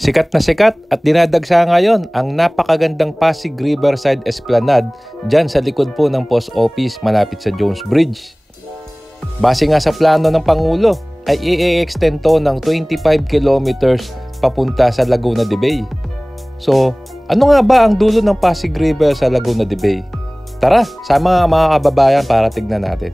Sikat na sikat at dinadagsa ngayon ang napakagandang Pasig Riverside Esplanade dyan sa likod po ng post office malapit sa Jones Bridge. Base nga sa plano ng Pangulo ay i-extend to ng 25 kilometers papunta sa Laguna de Bay. So, ano nga ba ang dulo ng Pasig River sa Laguna de Bay? Tara, sama mga kababayan para tignan natin.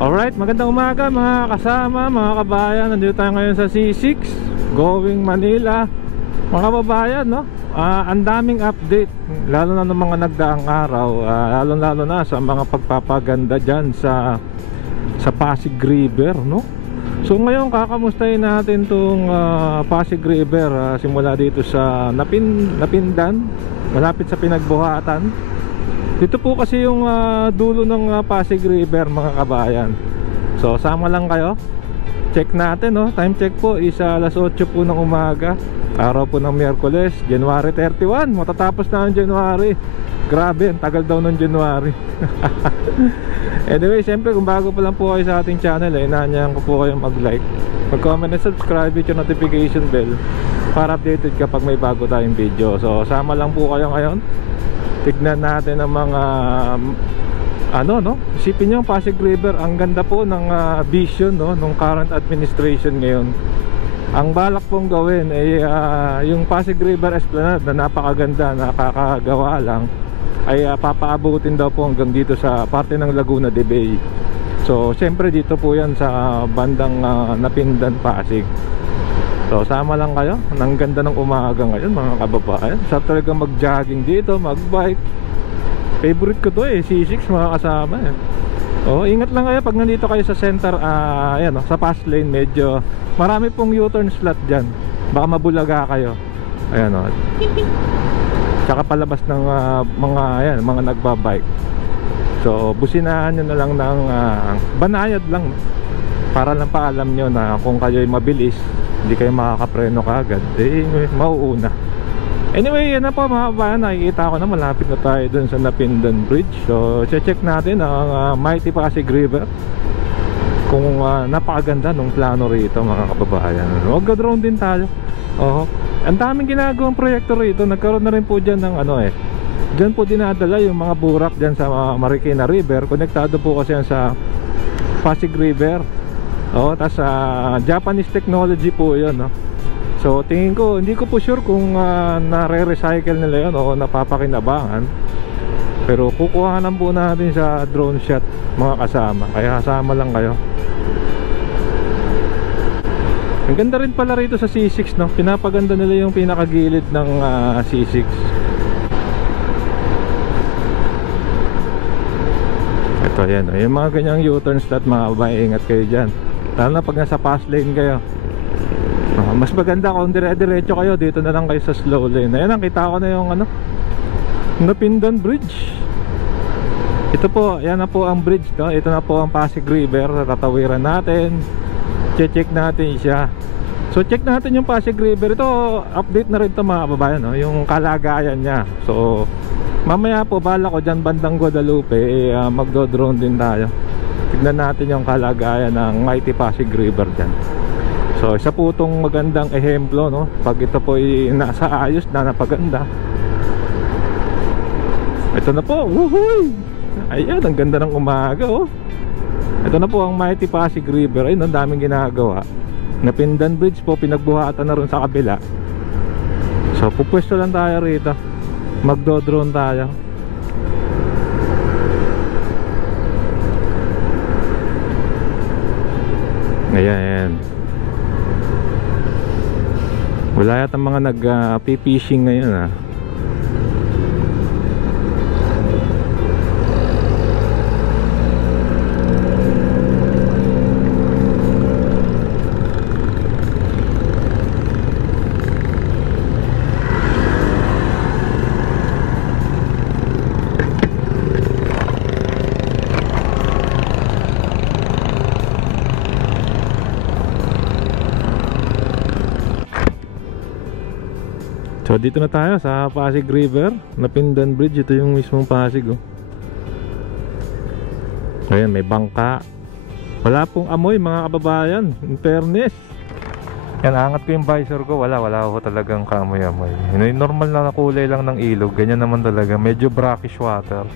Alright, magandang umaga mga kasama, mga kabayan. Nandito tayo ngayon sa C6 going Manila. Mga kababayan, no? Ang daming update, lalo na ng mga nagdaang araw, lalo na sa mga pagpapaganda dyan sa Pasig River, no? So ngayon kakamustahin natin tong Pasig River, simula dito sa Napindan, malapit sa Pinagbuhatan. Dito po kasi yung dulo ng Pasig River, mga kabayan. So sama lang kayo. Check natin, no? Time check po is alas 8 po ng umaga. Araw po ng Miyerkules, January 31. Matatapos na ang January. Grabe, ang tagal daw ng January. Anyway, siyempre kung bago pa lang po kayo sa ating channel, inaanyahan ko po kayong mag-like, mag-comment at subscribe with yung notification bell para updated kapag may bago tayong video. So sama lang po kayo ngayon. Tignan natin ang mga isipin nyo, Pasig River, ang ganda po ng vision, no, ng current administration ngayon. Ang balak pong gawin ay yung Pasig River Esplanade na napakaganda, nakakagawa lang, ay papaabutin daw po hanggang dito sa parte ng Laguna de Bay. So siyempre dito po yan sa bandang Napindan, Pasig. So sama lang kayo. Ang ganda ng umaga ngayon, mga kababayan. Sarap talaga mag-jogging dito, mag-bike. Favorite ko to C6, mga kasama eh. Ingat lang kayo pag nandito kayo sa center, sa fast lane. Medyo marami pong U-turn slot dyan. Baka mabulaga kayo. Ayan o. Tsaka palabas ng mga nagbabike. So businahan nyo na lang ng banayad lang, para lang paalam nyo na kung kayo'y mabilis, hindi kayo makakapreno kaagad, mauuna. Anyway, yan na po mga kabayan. Nakikita ko na malapit na tayo dun sa Napindan Bridge. So check natin ang mighty Pasig River, kung napakaganda nung plano rito, mga kababayan. Mag-drone din tayo. Ang daming ginagawang proyekto rito. Nagkaroon na rin po dyan ng dyan po dinadala yung mga burak dyan sa Marikina River. Konektado po kasi yan sa Pasig River. Tapos Japanese technology po yun, no? So tingin ko, hindi ko po sure kung nare-recycle nila yun o napapakinabangan. Pero kukuhanan po natin sa drone shot, mga kasama. Kaya kasama lang kayo. Ang ganda rin pala rito sa C6, no? Pinapaganda nila yung pinakagilid ng C6. Ito yan, yung mga ganyang U-turn slot, mga kababayan, ingat kayo dyan. Lalo na pag nasa fast lane kayo. Mas maganda kung dire-diretso kayo, dito na lang kayo sa slow lane. Ayan, nakita ko na yung Napindan Bridge. Ito po, yan na po ang bridge, no? Ito na po ang Pasig River. Tatawiran natin, check natin siya. So check natin yung Pasig River. Ito, update na rin ito, mga kababayan, no? Yung kalagayan niya. So mamaya po, bala ko dyan bandang Guadalupe, magdo-drone din tayo. Tignan natin yung kalagayan ng mighty Pasig River dyan. So isa po itong magandang ehemplo, no? Pag ito po ay nasa ayos na napaganda. Ito na po, woohoo! Ayan, ang ganda ng umaga, oh. Ito na po ang mighty Pasig River. Ayun, ang daming ginagawa. Napindan Bridge po, pinagbuhatan na rin sa kabila. So pupwesto lang tayo rito, magdo-drone tayo. Ayan. Wala yata mga nag-fishing ngayon, So dito na tayo sa Pasig River, Napindan Bridge. Ito yung mismong Pasig, oh. Ayan, may bangka. Wala pong amoy mga kababayan, in fairness. Yan, angat ko yung visor ko. Wala ko talagang kamoy-amoy. Normal na kulay lang ng ilog. Ganyan naman talaga, medyo brackish water.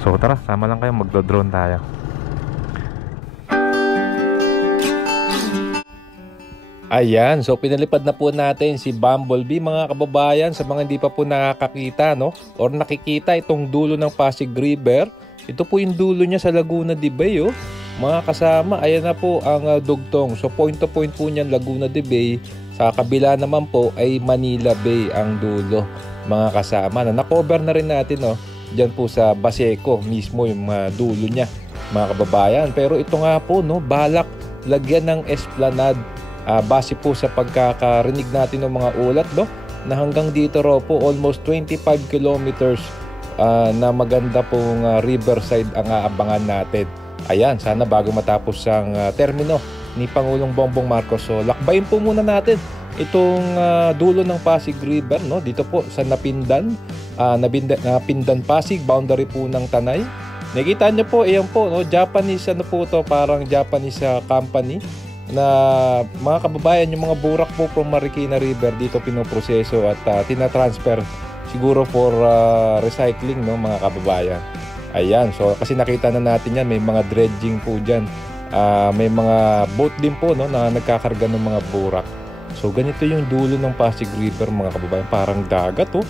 So tara, sama lang kayo, magdo-drone tayo. Ayan, so pinalipad na po natin si Bumblebee mga kababayan. Sa mga hindi pa po nakakakita, no, or nakikita itong dulo ng Pasig River. Ito po yung dulo niya sa Laguna de Bay, oh. Mga kasama, ayan na po ang dugtong. So point to point po niyan Laguna de Bay. Sa kabila naman po ay Manila Bay ang dulo, mga kasama. Na-cover na rin natin, no, diyan po sa Baseco mismo yung dulo niya, mga kababayan. Pero ito nga po, no, balak lagyan ng esplanade. Base po sa pagkakarinig natin ng mga ulat, no, na hanggang dito raw po almost 25 kilometers na maganda pong riverside ang aabangan natin. Ayan, sana bago matapos ang termino ni Pangulong Bongbong Marcos. So lakbayin po muna natin itong dulo ng Pasig River, no, dito po sa Napindan, Napindan Pasig, boundary po ng Tanay. Nakita niyo po, ayan po, no, Japanese ano po to, parang Japanese company na mga kababayan, yung mga burak po from Marikina River dito pinoproseso at tinatransfer siguro for recycling, no, mga kababayan. Ayan, so kasi nakita na natin yan, may mga dredging po dyan, may mga boat din po, no, na nagkakarga ng mga burak. So ganito yung dulo ng Pasig River, mga kababayan, parang dagat, oh.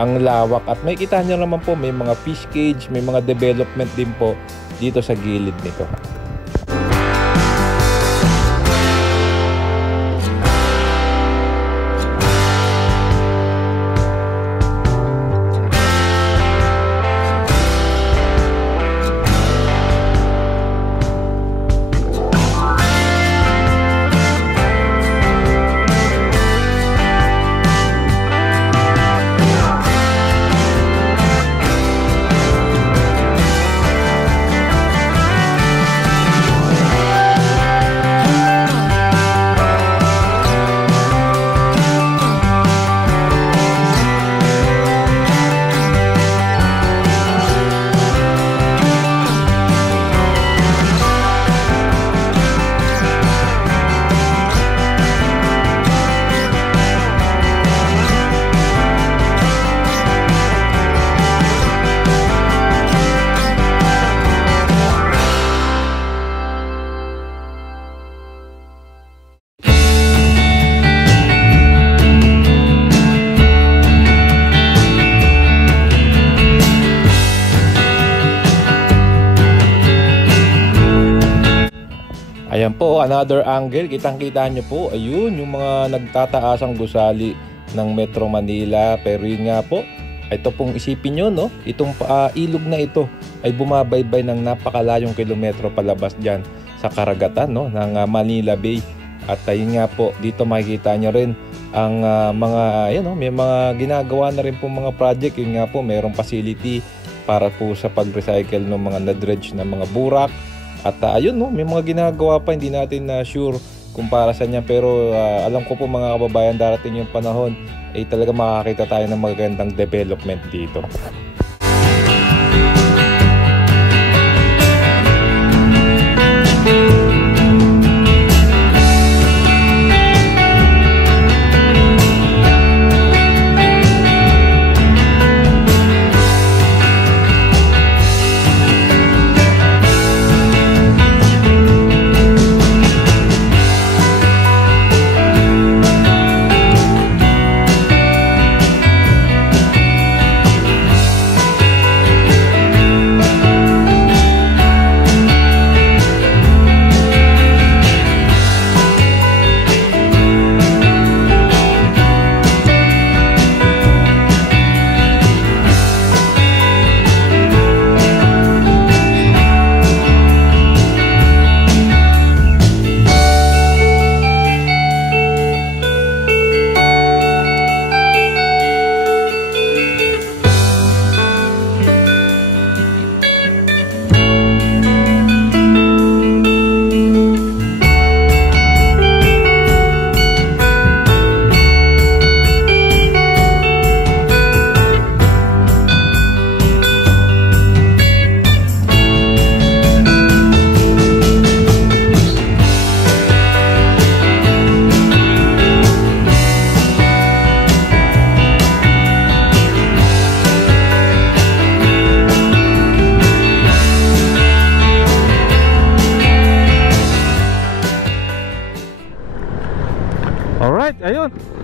Ang lawak, at may kita nyo naman po, may mga fish cage, may mga development din po dito sa gilid nito. Ayan po, another angle, kitang-kita nyo po, ayun, yung mga nagtataasang gusali ng Metro Manila. Pero yun nga po, ito pong isipin nyo, no, itong ilog na ito ay bumabaybay ng napakalayong kilometro palabas dyan sa karagatan, no, ng Manila Bay. At ayun nga po, dito makikita nyo rin ang mga, ayan, no, may mga ginagawa na rin po mga project. Yun nga po, mayroong facility para po sa pag-recycle ng mga na-dredge na mga burak. At ayun, no, may mga ginagawa pa, hindi natin sure kung para sa niya. Pero alam ko po mga kababayan, darating yung panahon ay talaga makakita tayo ng magagandang development dito.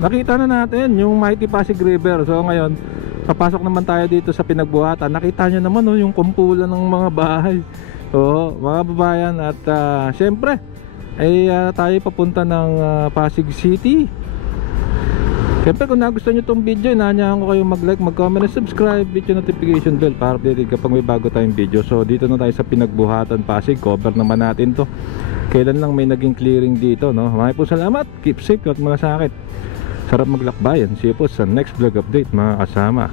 nakita na natin yung mighty Pasig River. So ngayon, papasok naman tayo dito sa pinagbuhatan. Nakita nyo naman yung kumpulan ng mga bahay. Oo, mga babayan. At syempre ay tayo papunta ng Pasig City. Syempre kung nagustuhan nyo itong video, inaanyahan ko kayo mag-like, mag-comment, and subscribe, hit yung notification bell para updated kapag may bago tayong video. So dito na tayo sa pinagbuhatan Pasig. Cover naman natin to. Kailan lang may naging clearing dito, no? Maraming po salamat. Keep safe at malasakit. Sarap maglakbayan. See you po sa next vlog update mga kasama.